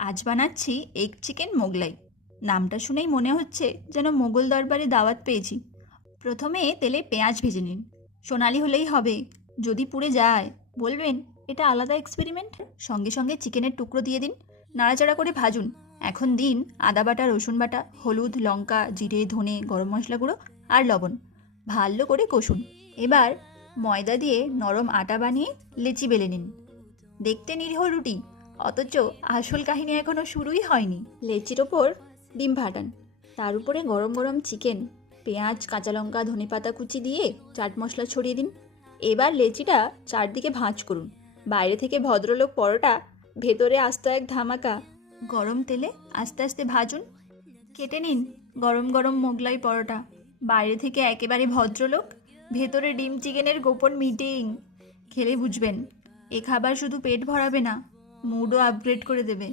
আজ বানাচ্ছি egg chicken Mughlai. নামটা শুনেই মনে হচ্ছে যেন মোগল দরবারে দাওয়াত পেয়েছি। প্রথমে তেলে পেঁয়াজ ভেজে নিন। সোনালি হলেই হবে। যদি পুড়ে যায় বলবেন, এটা আলাদা এক্সপেরিমেন্ট। সঙ্গে সঙ্গে চিকেনের টুকরো দিয়ে দিন। নাড়াচাড়া করে ভাজুন। এখন দিন আদা বাটা, রসুন বাটা, হলুদ, লঙ্কা, জিরে, ধনে, গরম মশলা গুঁড়ো আর লবণ। ভালো করে কষুন। এবার ময়দা দিয়ে নরম আটা বানিয়ে লেচি বেলে নিন। দেখতে নিরীহ রুটি, অথচ আসল কাহিনী এখনো শুরুই হয়নি। লেচির ওপর ডিম ফাটান, তার উপরে গরম গরম চিকেন, পেঁয়াজ, কাঁচা লঙ্কা, ধনেপাতা কুচি দিয়ে চাট মশলা ছড়িয়ে দিন। এবার লেচিটা চারদিকে ভাঁজ করুন। বাইরে থেকে ভদ্রলোক পরোটা, ভেতরে আস্ত এক ধামাকা। গরম তেলে আস্তে আস্তে ভাজুন। কেটে নিন গরম গরম মোগলাই পরোটা। বাইরে থেকে একেবারে ভদ্রলোক, ভেতরে ডিম চিকেনের গোপন মিটিং। খেলে বুঝবেন, এ খাবার শুধু পেট ভরাবে না, মুডও আপগ্রেড করে দেবে।